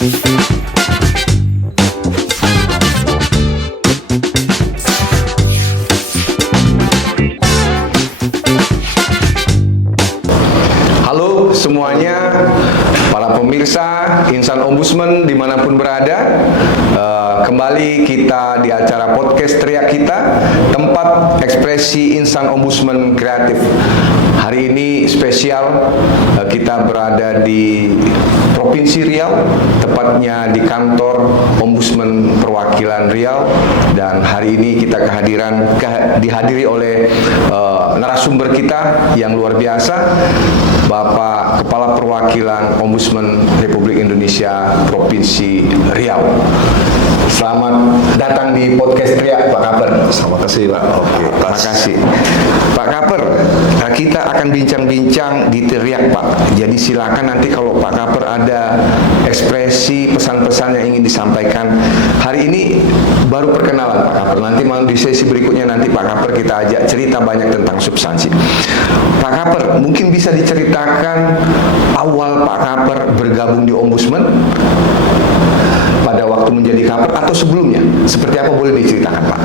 Halo semuanya, para pemirsa Insan Ombudsman dimanapun berada. Kembali kita di acara podcast Teriak Kita, tempat ekspresi Insan Ombudsman kreatif. Hari ini spesial, kita berada di Provinsi Riau, tepatnya di kantor Ombudsman Perwakilan Riau. Dan hari ini kita dihadiri oleh narasumber kita yang luar biasa, Bapak Kepala Perwakilan Ombudsman Republik Indonesia Provinsi Riau. Selamat datang di podcast Teriak, Pak Kaper. Terima kasih, Pak. Oke, terima kasih. Pak Kaper, kita akan bincang-bincang di Teriak, Pak. Jadi silakan nanti kalau Pak Kaper ada ekspresi, pesan-pesan yang ingin disampaikan. Hari ini baru perkenalan Pak Kaper. Nanti malam di sesi berikutnya nanti Pak Kaper kita ajak cerita banyak tentang substansi. Pak Kaper, mungkin bisa diceritakan awal Pak Kaper bergabung di Ombudsman pada waktu menjadi Kaper atau sebelumnya, seperti apa, boleh diceritakan Pak?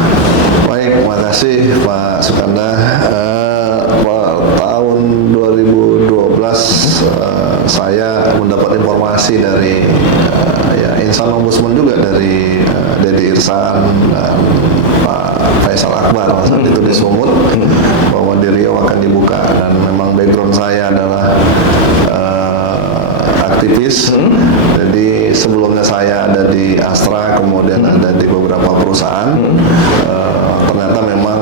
Baik, terima kasih Pak Sukanda. Tahun 2012 saya mendapat informasi dari Insan Ombudsman juga, dari Dedi Irsan dan Pak Faisal Akbar saat itu di Sumut, bahwa di Riau akan dibuka. Dan memang background saya adalah aktivis. Jadi sebelumnya saya ada di Astra, kemudian ada di beberapa perusahaan. Ternyata memang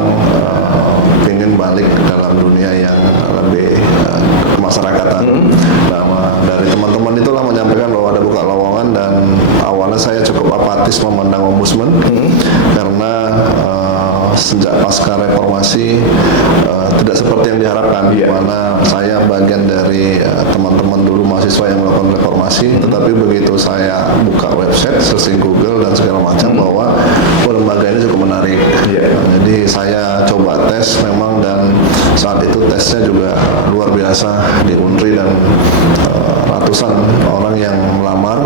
ingin balik dalam dunia yang lebih kemasyarakatan. Nah, dari teman-teman itulah menyampaikan bahwa ada buka lowongan, dan awalnya saya cukup apatis memandang Ombudsman karena sejak pasca reformasi tidak seperti yang diharapkan, di mana saya bagian dari teman-teman dulu mahasiswa yang melakukan reformasi. Tetapi begitu saya buka website, searching Google dan segala macam, bahwa lembaga ini cukup menarik. Jadi saya coba tes memang, dan saat itu tesnya juga luar biasa di Unri, dan ratusan orang yang melamar,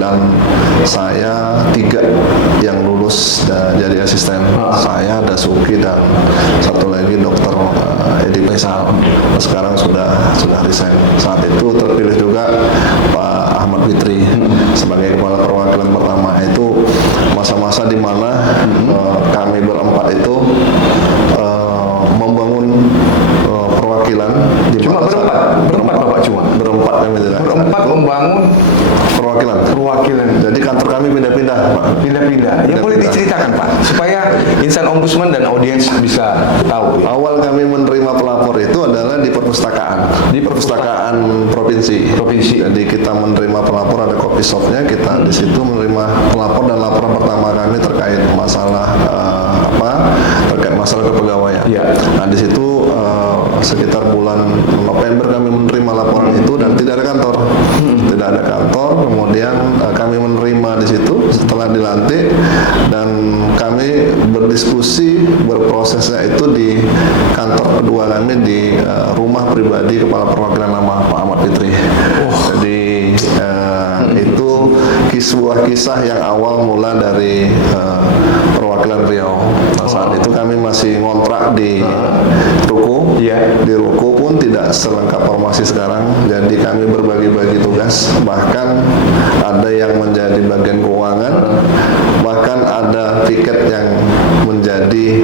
dan saya 3 yang lulus dan jadi asisten. Saya, Dasuki, dan satu lagi Dokter Edi Faisal. Sekarang sudah resign. Saat itu terpilih juga Pak Ahmad Fitri sebagai kepala perwakilan pertama. Itu masa-masa di mana kami berempat itu membangun perwakilan. Cuma berempat Bapak, cuma berempat membangun perwakilan. Jadi kantor kami pindah-pindah, Pak. Pindah-pindah. Ya, boleh diceritakan Pak, supaya Insan Ombudsman dan audiens bisa tahu. Ya. Awal kami menerima pelapor itu adalah di perpustakaan. Di perpustakaan provinsi. Jadi kita menerima pelapor, ada copy shopnya, kita di situ menerima pelapor, dan laporan pertama kami terkait masalah terkait masalah kepegawaian. Nah, di situ sekitar bulan November kami menerima laporan itu, dan tidak ada kantor. Tidak ada kantor. Kemudian kami menerima di situ setelah dilantik, dan kami berdiskusi, berprosesnya itu di kantor kedua kami, di rumah pribadi Kepala Perwakilan Lama Pak Ahmad Fitri. Jadi itu sebuah kisah yang awal mula dari perwakilan Riau. Nah, saat itu kami masih ngontrak di ruko. Di ruko pun tidak selengkap formasi sekarang. Jadi kami berbagi-bagi tugas. Bahkan ada yang menjadi bagian keuangan. Bahkan ada tiket yang menjadi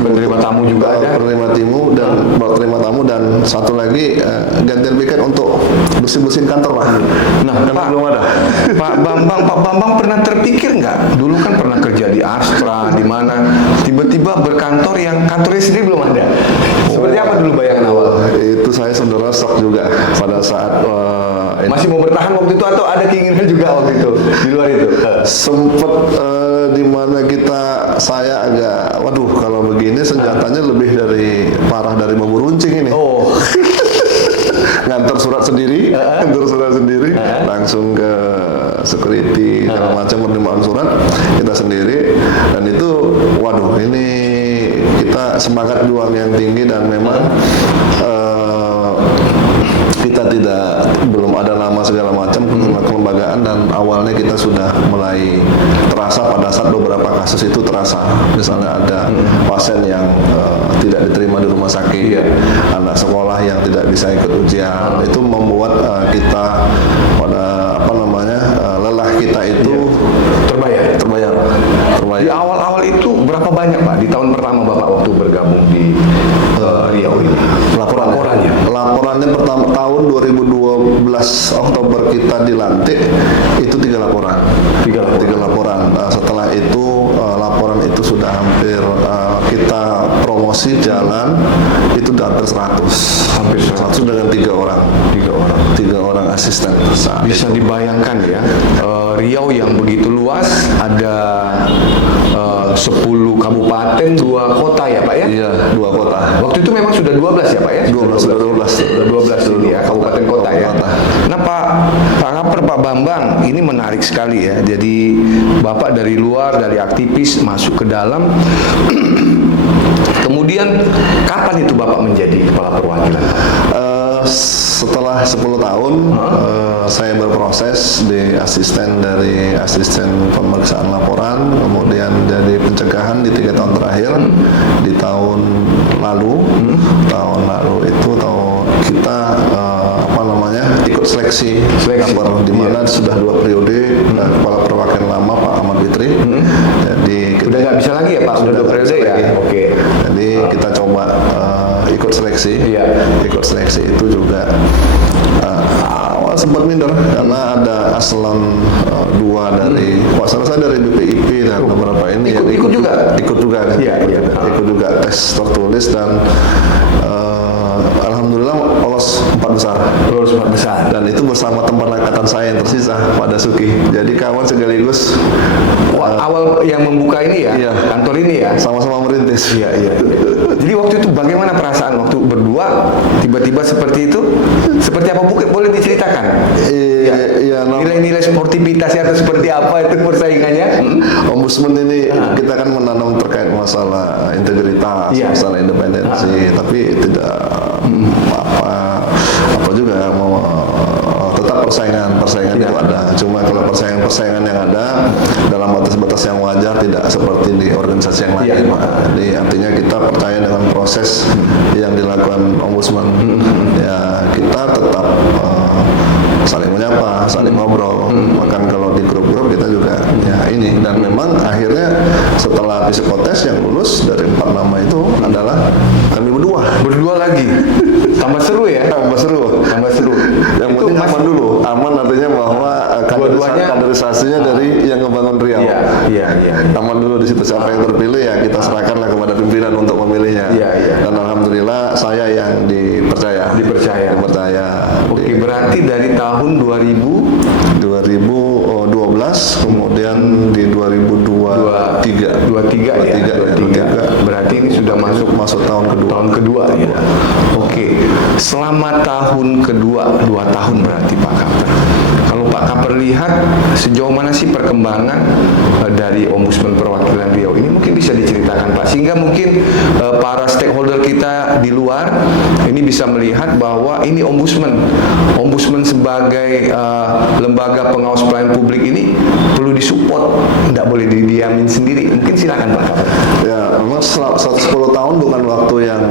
penerima tamu juga ada. Penerima tamu, dan satu lagi gantian piket untuk bersih-bersihin kantor, Pak. Nah, Pak, belum ada. Pak Bambang pernah terpikir nggak? Dulu kan pernah kerja di Astra, di mana tiba-tiba berkantor yang kantornya sendiri belum ada. Seperti apa dulu bayangan awal? Itu saya sebenarnya shock juga pada saat masih mau bertahan waktu itu, atau ada keinginan juga waktu itu di luar itu? Sempet di mana saya agak, waduh, kalau begini senjatanya lebih parah dari bambu runcing ini. Ngantor surat sendiri, langsung ke security segala macam, penerimaan surat kita sendiri. Dan itu, waduh, ini kita semangat juang yang tinggi, dan memang kita belum ada nama segala macam kelembagaan, dan kita sudah mulai terasa pada saat beberapa kasus itu terasa. Misalnya ada pasien yang tidak diterima di rumah sakit, anak sekolah yang tidak bisa ikut ujian, itu membuat kita pada lelah kita itu Terbayar. Di awal-awal itu berapa banyak Pak di tahun pertama Bapak waktu bergabung di Riau ini? Laporannya pertama tahun 2012 Oktober kita dilantik itu 3 laporan. 3 laporan. Nah, setelah itu laporan itu sudah hampir kita promosi jalan itu sudah hampir 100. Hampir 100 dengan 3 orang. 3 orang asisten. Bisa dibayangkan ya, Riau yang begitu luas, ada 10 kabupaten, 2 kota ya Pak ya? Iya, 2 kota. Waktu itu memang sudah 12 ya Pak ya? 12 ini ya, kabupaten kota ya. Nah Pak Kaper, Pak Bambang, ini menarik sekali ya. Jadi Bapak dari luar, dari aktivis masuk ke dalam. Kemudian kapan itu Bapak menjadi kepala perwakilan? Setelah 10 tahun saya berproses di asisten pemeriksaan laporan, kemudian dari pencegahan di 3 tahun terakhir. Di tahun lalu itu kita ikut seleksi di mana sudah 2 periode kepala perwakilan lama Pak Ahmad Fitri. Jadi udah nggak bisa lagi ya Pak, sudah 2 periode ya. Oke. Jadi kita coba ikut seleksi. Ikut seleksi itu juga awal sempat minder karena ada Aslan 2 dari saya dari BPIP dan beberapa ini ikut juga tes tertulis dan alhamdulillah lolos 4 besar. Dan itu bersama teman angkatan saya yang tersisa pada Suki. Jadi kawan sekaligus awal yang membuka ini ya, kantor ini ya, sama-sama merintis. Jadi waktu itu bagaimana perasaan waktu berdua tiba-tiba seperti itu? Seperti apa, boleh diceritakan? Nilai-nilai sportivitasnya atau seperti apa itu persaingannya? Ombudsman ini kita kan menanam terkait masalah integritas, masalah independensi, tapi tidak apa juga mau tetap persaingan itu ada. Cuma kalau persaingan yang ada dalam batas-batas yang wajar, tidak seperti di organisasi yang lain. Jadi artinya kita percaya dengan proses yang dilakukan ombudsman. Ya kita tetap saling menyapa, saling ngobrol. Bahkan kalau di grup-grup kita juga ini. Dan memang akhirnya setelah psikotes yang lulus dari 4 nama itu adalah kami berdua lagi. Tambah seru ya? Tambah seru. Yang penting aman dulu. Aman artinya bahwa kaderisasinya dari yang ngebangun Riau. Aman dulu di situ. Siapa yang terpilih ya kita serahkanlah kepada pimpinan untuk memilihnya. Dan alhamdulillah saya yang dipercaya. Oke, berarti dari tahun 2012 kemudian di 2023 berarti ini sudah masuk tahun kedua ya. Oke, selama tahun kedua 2 tahun berarti Pak Kaper, kalau Pak Kaper lihat sejauh mana sih perkembangan dari Ombudsman Perwakilan Riau ini, mungkin bisa diceritakan Pak, sehingga mungkin para stakeholder kita di luar ini bisa melihat bahwa ini ombudsman sebagai lembaga pengawas pelayanan publik ini perlu disupport, tidak boleh didiamin sendiri. Mungkin silakan Pak Kaper. Ya, memang 10 tahun bukan waktu yang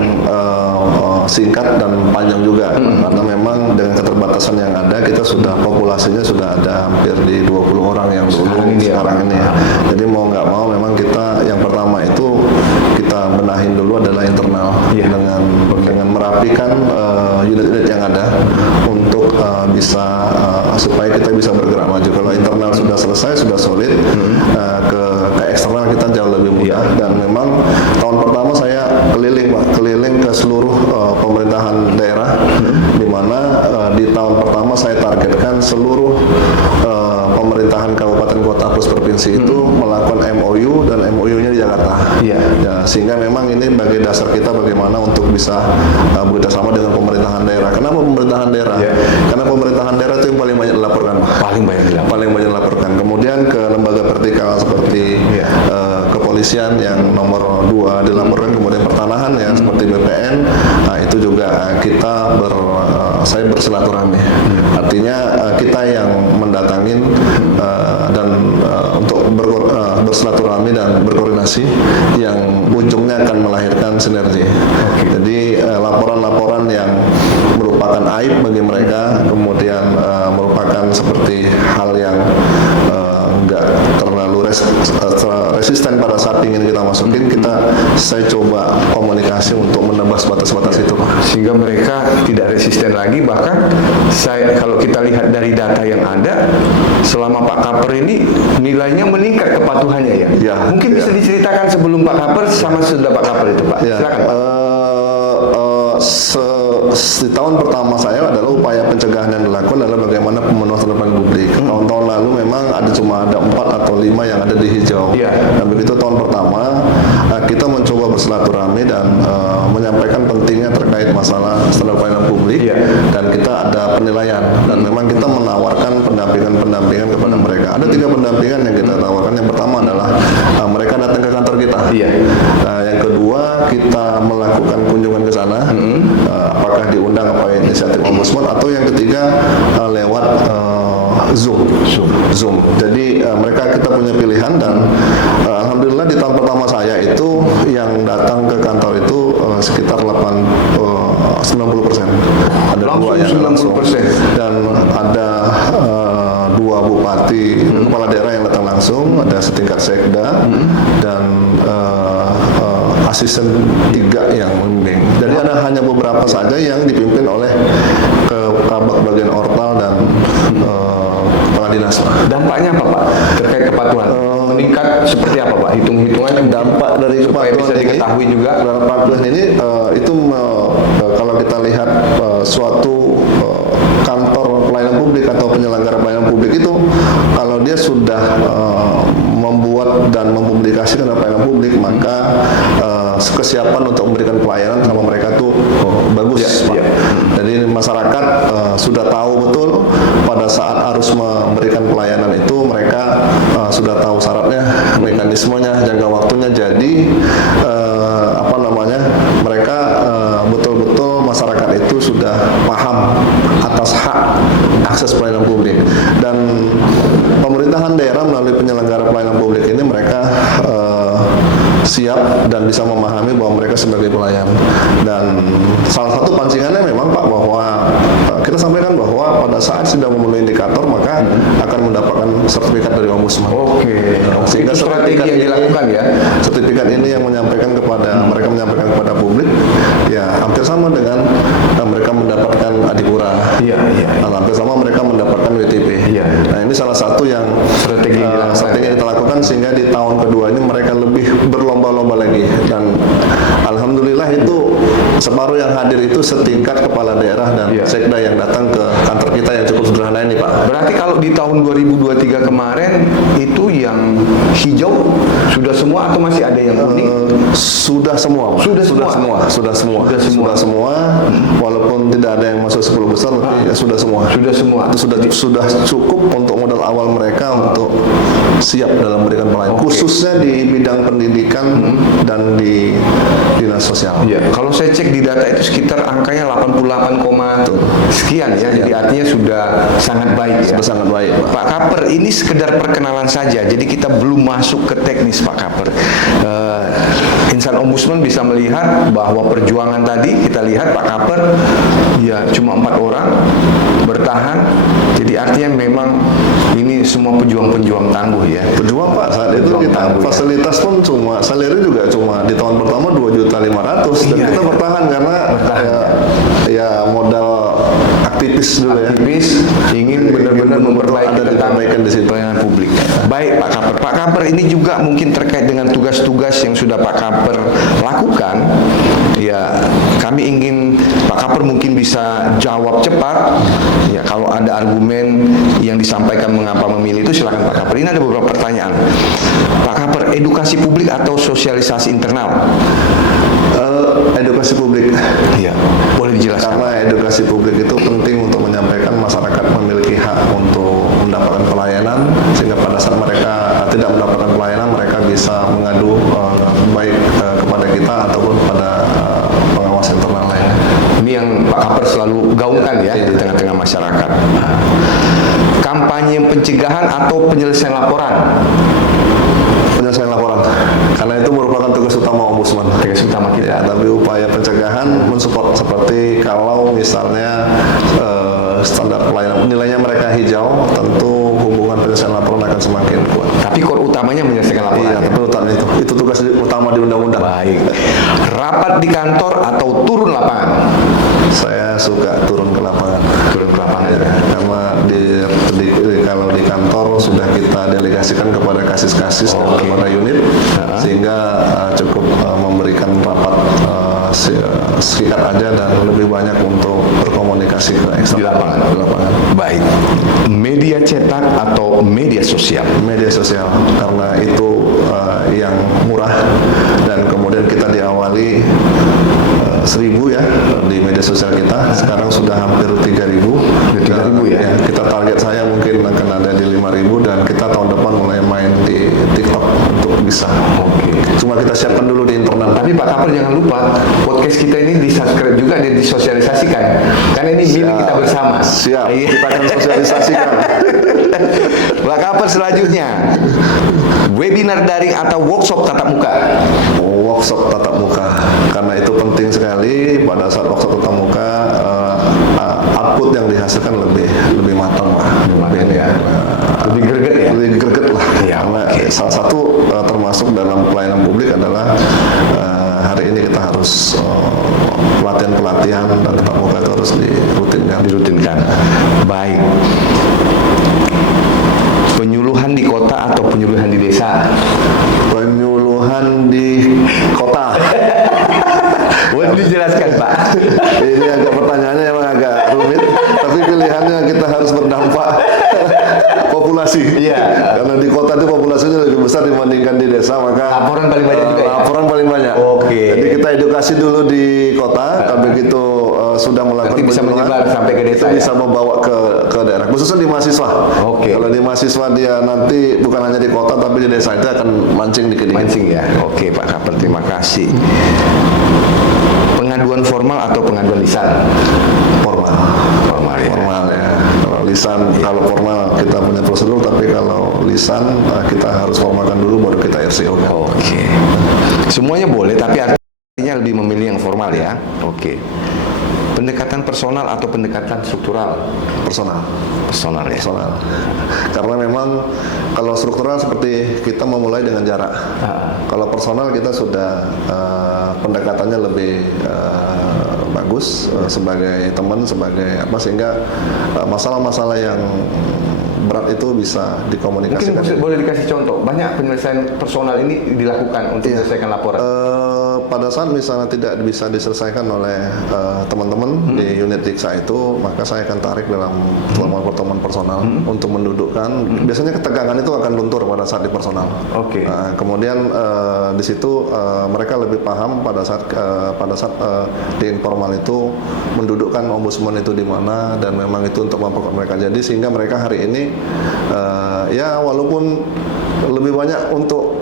singkat dan panjang juga, karena memang dengan keterbatasan yang ada kita sudah populasinya sudah ada hampir di 20 orang yang sekarang ini ya. Jadi mau nggak mau memang kita yang pertama itu kita benahin dulu adalah internal dengan merapikan unit-unit yang ada untuk bisa supaya kita bisa bergerak maju. Kalau internal sudah selesai, sudah solid, ke eksternal kita jauh lebih mudah. Dan memang tahun pertama saya keliling ke seluruh pemerintahan daerah, di mana di tahun pertama saya targetkan seluruh pemerintahan kabupaten kota plus provinsi itu melakukan MOU dan MOU-nya di Jakarta. Sehingga memang ini bagi dasar kita bagaimana untuk bisa bekerjasama dengan pemerintahan daerah. Kenapa pemerintahan daerah? Karena pemerintahan daerah itu yang paling banyak dilaporkan, Pak. Paling banyak dilaporkan. Kemudian ke lembaga vertikal seperti kepolisian yang nomor 2 dilaporkan, kemudian pertanahan ya seperti BPN. Nah, itu juga saya bersilaturahmi. Artinya kita yang mendatangin bersilaturahmi dan berkoordinasi yang ujungnya akan melahirkan sinergi. Jadi laporan-laporan yang merupakan aib bagi mereka, kemudian merupakan seperti hal yang nggak terlalu resisten pada saat ingin kita masukin, saya coba komunikasi untuk menebas batas-batas itu, Pak. Sehingga mereka tidak resisten lagi. Bahkan kalau kita lihat dari data yang ada, selama Pak Kaper ini nilainya meningkat kepatuhannya ya. Ya, Mungkin bisa diceritakan sebelum Pak Kaper sama sesudah Pak Kaper itu, Pak. Ya, Silakan, Pak. Di tahun pertama saya adalah upaya pencegahan yang dilakukan adalah bagaimana pemenuhan terhadap publik. Tahun-tahun lalu memang cuma ada 4 atau 5 yang ada di hijau. Dan begitu tahun pertama kita mencoba bersilaturahmi dan menyampaikan pentingnya terkait masalah standar pelayanan publik, dan kita ada penilaian, dan memang kita menawarkan pendampingan kepada mereka. Ada 3 pendampingan yang kita tawarkan. Yang pertama adalah mereka datang ke kantor kita. Yang kedua, kita melakukan kunjungan ke sana, apakah diundang apa inisiatif Ombudsman, atau yang ketiga lewat Zoom. Jadi kita punya pilihan, dan alhamdulillah di tahun pertama saya itu yang datang ke kantor itu sekitar 90%. Ada Langsung 2 yang langsung, 90%. dan ada 2 bupati kepala daerah yang datang langsung, ada setingkat sekda, dan asisten 3 yang membimbing. Jadi ada hanya beberapa saja yang dipimpin oleh kabak bagian Orpal dan kepala dinas, Pak. Dampaknya apa, Pak, terkait kepatuhan? Meningkat seperti apa, Pak? Hitung-hitungannya dampak dari supaya kepatuhan bisa diketahui juga. Kepatuhan ini kalau kita lihat suatu kantor pelayanan publik atau penyelenggara pelayanan publik itu, kalau dia sudah membuat dan mempublikasikan pelayanan publik, maka kesiapan untuk memberikan pelayanan sama mereka tuh bagus, Pak. Jadi masyarakat sudah tahu betul pada saat harus memberikan pelayanan itu, mereka sudah tahu syaratnya, mekanismenya, jangka waktunya. Jadi mereka betul-betul masyarakat itu sudah paham atas hak akses pelayanan publik, dan pemerintahan daerah melalui penyelenggara pelayanan publik ini mereka siap dan bisa memahami bahwa mereka sebagai pelayan. Dan salah satu pancingannya memang, Pak, bahwa kita sampaikan bahwa pada saat sudah memenuhi indikator maka akan mendapatkan sertifikat dari Ombudsman. Sehingga itu strategi yang dilakukan ya. Sertifikat ini yang menyampaikan kepada mereka, menyampaikan kepada publik, ya hampir sama dengan mereka mendapatkan adipura. Hampir sama mereka mendapatkan WTP. Nah, ini salah satu yang strategi yang kita lakukan, sehingga di tahun kedua ini mereka lebih berlomba-lomba lagi, dan alhamdulillah itu separuh yang hadir itu setingkat kepala daerah dan sekda yang datang ke kantor kita yang cukup sederhana ini, Pak. Berarti kalau di tahun 2023 kemarin itu yang hijau sudah semua atau masih ada yang kuning? Sudah semua, Pak. Sudah semua. Walaupun tidak ada yang masuk 10 besar, tapi ya sudah semua. Itu sudah cukup untuk modal awal mereka untuk siap dalam memberikan pelayanan, khususnya di bidang pendidikan dan di dinas sosial. Kalau saya cek di data itu sekitar angkanya 88, sekian ya. Jadi artinya sudah sangat baik ya. Sudah sangat baik, Pak Kaper, ini sekedar perkenalan saja. Jadi kita belum masuk ke teknis, Pak Kaper. Insan Ombudsman bisa melihat bahwa perjuangan tadi kita lihat Pak Kaper ya cuma 4 orang bertahan. Jadi artinya memang ini semua pejuang-pejuang tangguh ya. Berjuang, Pak. Saat itu kita fasilitas pun cuma salary juga cuma di tahun pertama 2.500.000, dan kita bertahan karena ya modal aktivis dulu ya. Ingin benar-benar memperbaiki perbaikan di situ. pelayanan publik. Baik, Pak Kaper. Pak Kaper, ini juga mungkin terkait dengan tugas-tugas yang sudah Pak Kaper lakukan. Ya, kami ingin Pak Kaper mungkin bisa jawab cepat. Ya, kalau ada argumen yang disampaikan mengapa memilih itu, silakan Pak Kaper. Ini ada beberapa pertanyaan. Pak Kaper, edukasi publik atau sosialisasi internal? Edukasi publik. Boleh dijelaskan? Karena edukasi publik itu penting untuk menyampaikan masyarakat memiliki hak untuk mendapatkan pelayanan, sehingga pada saat mereka tidak mendapatkan pelayanan, mereka bisa mengadu baik kepada kita ataupun pada pengawas internal lainnya. Ini yang Pak Kaper selalu gaungkan ya di tengah-tengah masyarakat. Kampanye pencegahan atau penyelesaian laporan? penyelesaian laporan, karena itu merupakan tugas utama ombudsman. Tugas utama kita. Ya, tapi upaya pencegahan mensupport, seperti kalau misalnya standar pelayanan nilainya mereka hijau, tentu hubungan penyelesaian laporan akan semakin kuat. Tapi core utamanya menyelesaikan laporan. Iya, tapi utama itu tugas utama di undang-undang. Baik. Rapat di kantor atau turun lapangan? Saya suka turun ke lapangan. Turun ke lapangan. Ya, karena kalau di kantor sudah kita delegasikan kepada kasis-kasis dan kepada unit, sehingga cukup memberikan rapat singkat aja dan lebih banyak untuk berkomunikasi ke Di eksternal lapangan. di lapangan. Baik. Media cetak atau media sosial? Media sosial, karena itu yang murah, dan kemudian kita diawali 1.000 ya di media sosial kita, sekarang sudah hampir 3.000. 3.000 ya? Kita target saya mungkin akan ada di 5.000, dan kita tahun depan mulai main di TikTok untuk bisa. Oke. Cuma kita siapkan dulu di internal. Tapi Pak Kapol jangan lupa, podcast kita ini di-subscribe juga dan disosialisasikan. Karena ini milik kita bersama. Siap, Iya. kita akan sosialisasikan. Pak Kapol selanjutnya, webinar daring atau workshop tatap muka? Workshop tatap muka, karena itu penting sekali. Pada saat workshop tatap muka, output yang dihasilkan lebih matang lah, Lebih greget ya? lebih greget lah. Ya, Karena oke. salah satu termasuk dalam pelayanan publik adalah hari ini kita harus pelatihan dan tatap muka itu harus Dirutinkan. Baik. Penyuluhan di kota atau penyuluhan di desa? Penyuluhan di kota. Boleh dijelaskan Pak? Ini agak pertanyaannya emang agak rumit, tapi pilihannya kita harus berdampak populasi. Iya. Karena di kota itu populasinya lebih besar dibandingkan di desa, maka Laporan paling banyak juga ya? laporan paling banyak. Oke. Jadi kita edukasi dulu di kota, tapi begitu sudah melakukan Nanti bisa penyuluhan, menyebar sampai ke desa itu ya? bisa membawa ke daerah, khususnya di mahasiswa. Oke. Kalau di mahasiswa dia nanti bukan hanya di kota, tapi di desa itu akan mancing dikit-dikit. Mancing ya? Oke Pak Kapol, terima kasih. Pengaduan formal atau pengaduan lisan? Formal. Formal ya. Formal ya. Kalau lisan, kalau formal kita punya prosedur, tapi kalau lisan kita harus formalkan dulu baru kita RCO kan. Oke. Semuanya boleh, tapi artinya lebih memilih yang formal ya. Oke. Pendekatan personal atau pendekatan struktural? Personal. Personal ya. Personal. Karena memang kalau struktural seperti kita memulai dengan jarak. Kalau personal kita sudah pendekatannya lebih bagus sebagai teman, sebagai apa, sehingga masalah-masalah yang berat itu bisa dikomunikasikan. Mungkin boleh dikasih contoh, banyak penyelesaian personal ini dilakukan untuk menyelesaikan laporan. Pada saat misalnya tidak bisa diselesaikan oleh teman-teman di unit Diksa itu, maka saya akan tarik dalam pertemuan personal untuk mendudukkan. Biasanya ketegangan itu akan luntur pada saat di personal. Oke. Kemudian di situ mereka lebih paham pada saat di informal itu mendudukkan ombudsman itu di mana, dan memang itu untuk memperkuat mereka. Jadi sehingga mereka hari ini ya walaupun lebih banyak untuk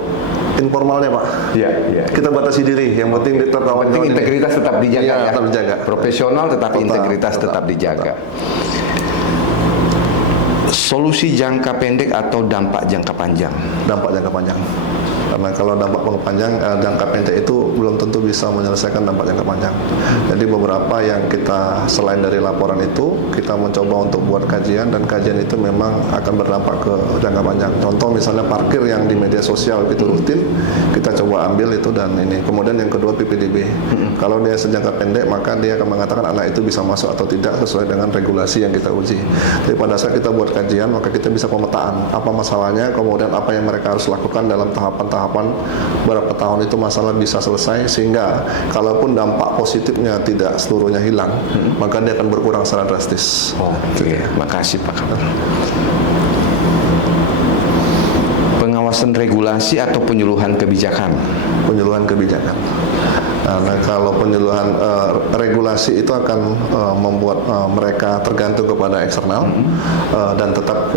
informalnya Pak. Iya, iya. Kita batasi diri, yang penting tetap Yang penting integritas tetap dijaga Iya, ya. tetap dijaga. Profesional tetapi integritas tetap dijaga. Solusi jangka pendek atau dampak jangka panjang? Dampak jangka panjang. Karena kalau dampak jangka pendek itu belum tentu bisa menyelesaikan dampak jangka panjang. Jadi beberapa yang kita selain dari laporan itu, kita mencoba untuk buat kajian, dan kajian itu memang akan berdampak ke jangka panjang. Contoh misalnya parkir yang di media sosial itu rutin, kita coba ambil itu, dan ini. Kemudian yang kedua PPDB. Kalau dia sejangka pendek, maka dia akan mengatakan anak itu bisa masuk atau tidak sesuai dengan regulasi yang kita uji. Jadi pada saat kita buat kajian, maka kita bisa pemetaan apa masalahnya, kemudian apa yang mereka harus lakukan dalam tahapan berapa tahun itu masalah bisa selesai, sehingga kalaupun dampak positifnya tidak seluruhnya hilang, maka dia akan berkurang secara drastis. Oke, makasih Pak Kapol. Pengawasan regulasi atau penyuluhan kebijakan? Penyuluhan kebijakan. Nah, kalau penyuluhan regulasi itu akan membuat mereka tergantung kepada eksternal, dan tetap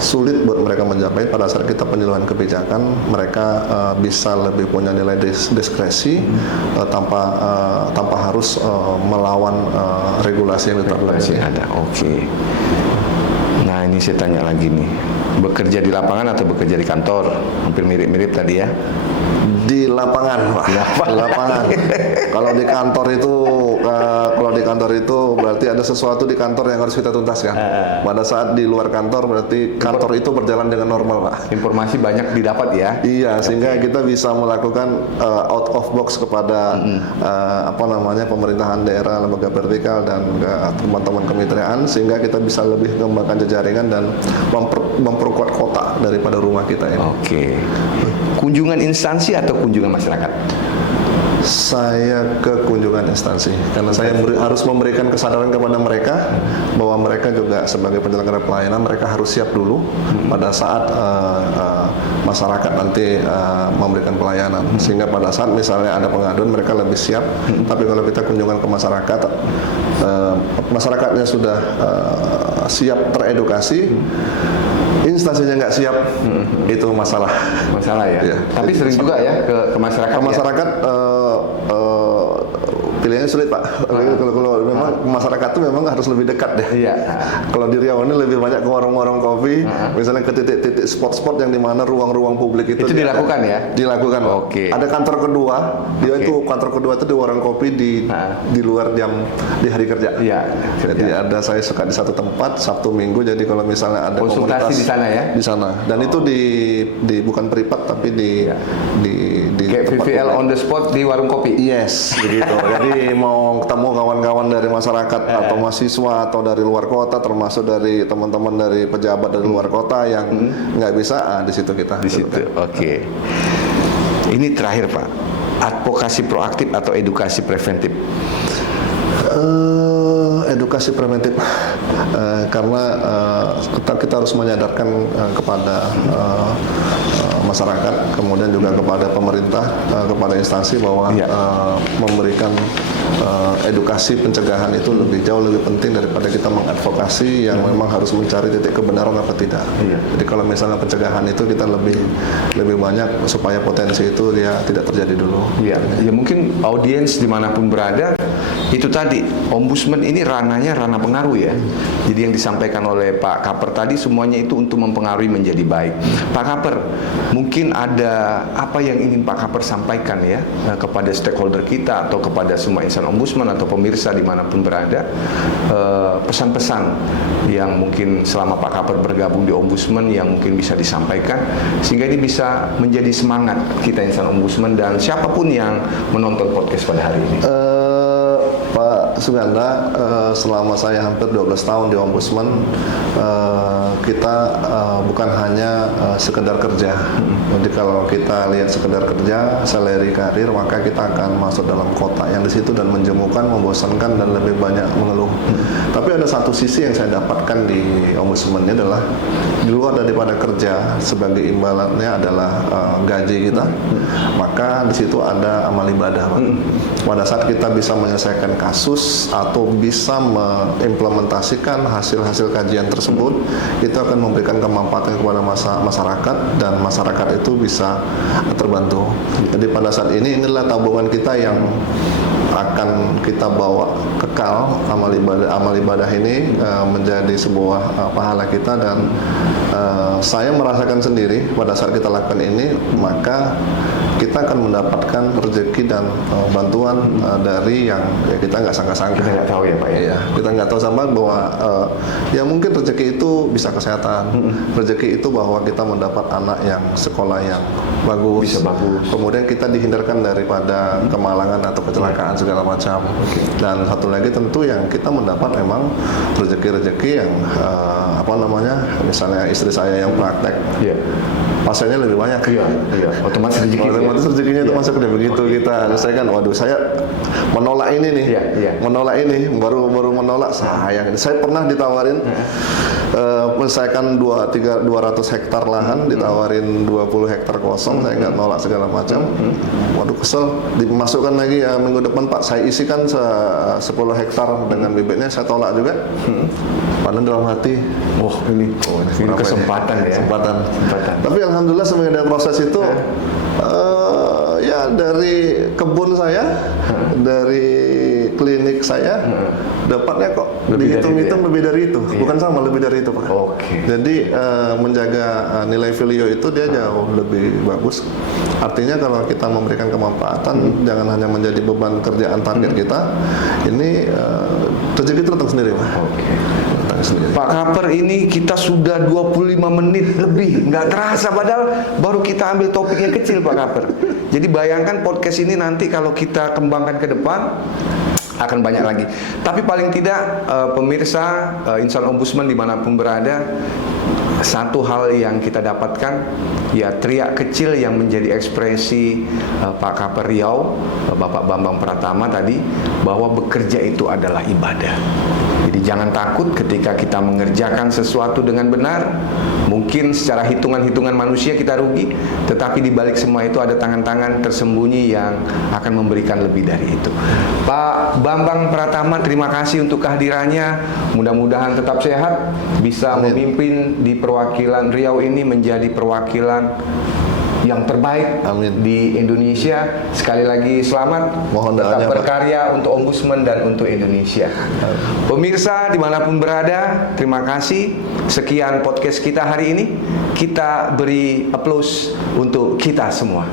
sulit buat mereka mencapai. Pada saat kita penyuluhan kebijakan, mereka bisa lebih punya nilai diskresi tanpa harus melawan regulasi yang ditetapkan. Regulasi ada. Oke. Nah ini saya tanya lagi nih. bekerja di lapangan atau bekerja di kantor? Hampir mirip-mirip tadi ya. Di lapangan, Pak. Di lapangan. Kalau di kantor itu berarti ada sesuatu di kantor yang harus kita tuntaskan. Pada saat di luar kantor berarti kantor itu berjalan dengan normal, Pak. Informasi banyak didapat ya. Iya, sehingga kita bisa melakukan out of box kepada pemerintahan daerah, lembaga vertikal dan teman-teman kemitraan, sehingga kita bisa lebih mengembangkan jejaringan dan memperkuat kota daripada rumah kita ini. Oke. Kunjungan instansi atau kunjungan masyarakat? Saya ke kunjungan instansi karena saya harus memberikan kesadaran kepada mereka bahwa mereka juga sebagai penyelenggara pelayanan mereka harus siap dulu pada saat masyarakat nanti memberikan pelayanan, sehingga pada saat misalnya ada pengaduan mereka lebih siap. Tapi kalau kita kunjungan ke masyarakat, masyarakatnya sudah siap teredukasi, instansinya nggak siap, itu masalah ya. Tapi sering juga ya ke masyarakat. Ke masyarakat pilihannya sulit, Pak. Kalau memang masyarakat itu memang harus lebih dekat deh. Iya. Kalau di Riau ini lebih banyak ke warung-warung kopi, misalnya ke titik-titik spot-spot yang di mana ruang-ruang publik itu dilakukan ya. Dilakukan. Oke. Ada kantor kedua, itu kantor kedua itu di warung kopi di luar jam di hari kerja. Iya. Jadi saya suka di satu tempat Sabtu Minggu. Jadi kalau misalnya ada konsultasi di sana ya. Di sana. Dan itu di bukan privat tapi di kayak VVL on the spot di warung kopi. Yes, begitu. Jadi mau ketemu kawan-kawan dari masyarakat atau mahasiswa atau dari luar kota, termasuk dari teman-teman dari pejabat dari luar kota yang nggak bisa, di situ kita. Di situ. Oke. Ini terakhir, Pak. Advokasi proaktif atau edukasi preventif? Edukasi preventif, karena kita harus menyadarkan kepada masyarakat, kemudian juga kepada pemerintah, kepada instansi bahwa memberikan edukasi pencegahan itu jauh lebih penting daripada kita mengadvokasi yang memang harus mencari titik kebenaran apa tidak. Jadi kalau misalnya pencegahan itu kita lebih banyak supaya potensi itu dia tidak terjadi dulu. Ya mungkin audiens dimanapun berada, itu tadi ombudsman ini ranahnya ranah pengaruh ya. Jadi yang disampaikan oleh Pak Kaper tadi semuanya itu untuk mempengaruhi menjadi baik. Pak Kaper, mungkin ada apa yang ingin Pak Kaper sampaikan ya kepada stakeholder kita atau kepada semua insan ombudsman atau pemirsa dimanapun berada, pesan-pesan yang mungkin selama Pak Kaper bergabung di ombudsman yang mungkin bisa disampaikan sehingga ini bisa menjadi semangat kita insan ombudsman dan siapapun yang menonton podcast pada hari ini. Pak Suganda, selama saya hampir 12 tahun di ombudsman, kita bukan hanya sekedar kerja. Jadi kalau kita lihat sekedar kerja, salary karir, maka kita akan masuk dalam kota yang di situ dan menjemukan, membosankan dan lebih banyak mengeluh. Tapi ada satu sisi yang saya dapatkan di ombudsman ini adalah di luar daripada kerja, sebagai imbalannya adalah gaji kita, maka di situ ada amal ibadah, Pak. Pada saat kita bisa menyelesaikan kasus atau bisa mengimplementasikan hasil-hasil kajian tersebut, itu akan memberikan kemanfaatan kepada masyarakat dan masyarakat itu bisa terbantu. Jadi pada saat inilah tabungan kita yang akan kita bawa kekal. Amal ibadah ini menjadi sebuah pahala kita dan saya merasakan sendiri pada saat kita lakukan ini, maka kita akan mendapatkan rezeki dan bantuan dari yang kita nggak sangka-sangka. Kita nggak tahu ya, Pak ya. Kita nggak tahu sama bahwa ya mungkin rezeki itu bisa kesehatan, rezeki itu bahwa kita mendapat anak yang sekolah yang bagus, bisa bagus. Kemudian kita dihindarkan daripada kemalangan atau kecelakaan segala macam. Dan satu lagi tentu yang kita mendapat memang rezeki-rezeki yang misalnya istri saya yang praktek. Pasiennya lebih banyak. Otomatis rezekinya itu masuk dari begitu kita. Saya kan, waduh, saya menolak ini nih, menolak ini, baru menolak sayang. Saya pernah ditawarin menyelesaikan 200 hektar lahan, ditawarin 20 hektar kosong, saya nggak nolak segala macam. Waduh, kesel. Dimasukkan lagi ya minggu depan, Pak, saya isikan 10 hektar dengan bibitnya, saya tolak juga. Padahal dalam hati, ini kesempatan ya. Kesempatan. Tapi alhamdulillah semenjak proses itu, ya dari kebun saya, dari klinik saya dapatnya kok dihitung-hitung lebih dari itu, bukan sama, lebih dari itu Pak. Oke. Jadi menjaga nilai value itu dia jauh lebih bagus. Artinya kalau kita memberikan kemanfaatan, jangan hanya menjadi beban kerjaan target kita, ini rezeki itu datang sendiri Pak. Oke. Datang sendiri. Pak Kaper, ini kita sudah 25 menit lebih, nggak terasa padahal baru kita ambil topik yang kecil Pak Kaper. Jadi bayangkan podcast ini nanti kalau kita kembangkan ke depan akan banyak lagi. Tapi paling tidak pemirsa Insan Ombudsman dimanapun berada, satu hal yang kita dapatkan ya teriak kecil yang menjadi ekspresi Pak Kaper Riau, Bapak Bambang Pratama tadi, bahwa bekerja itu adalah ibadah. Jadi jangan takut ketika kita mengerjakan sesuatu dengan benar. Mungkin secara hitungan-hitungan manusia kita rugi, tetapi di balik semua itu ada tangan-tangan tersembunyi yang akan memberikan lebih dari itu. Pak Bambang Pratama, terima kasih untuk kehadirannya. Mudah-mudahan tetap sehat, bisa memimpin di perwakilan Riau ini menjadi perwakilan yang terbaik di Indonesia. Sekali lagi selamat, Mohon tetap doanya, Pak. berkarya untuk Ombudsman dan untuk Indonesia. Pemirsa dimanapun berada, terima kasih. Sekian podcast kita hari ini. Kita beri aplaus untuk kita semua.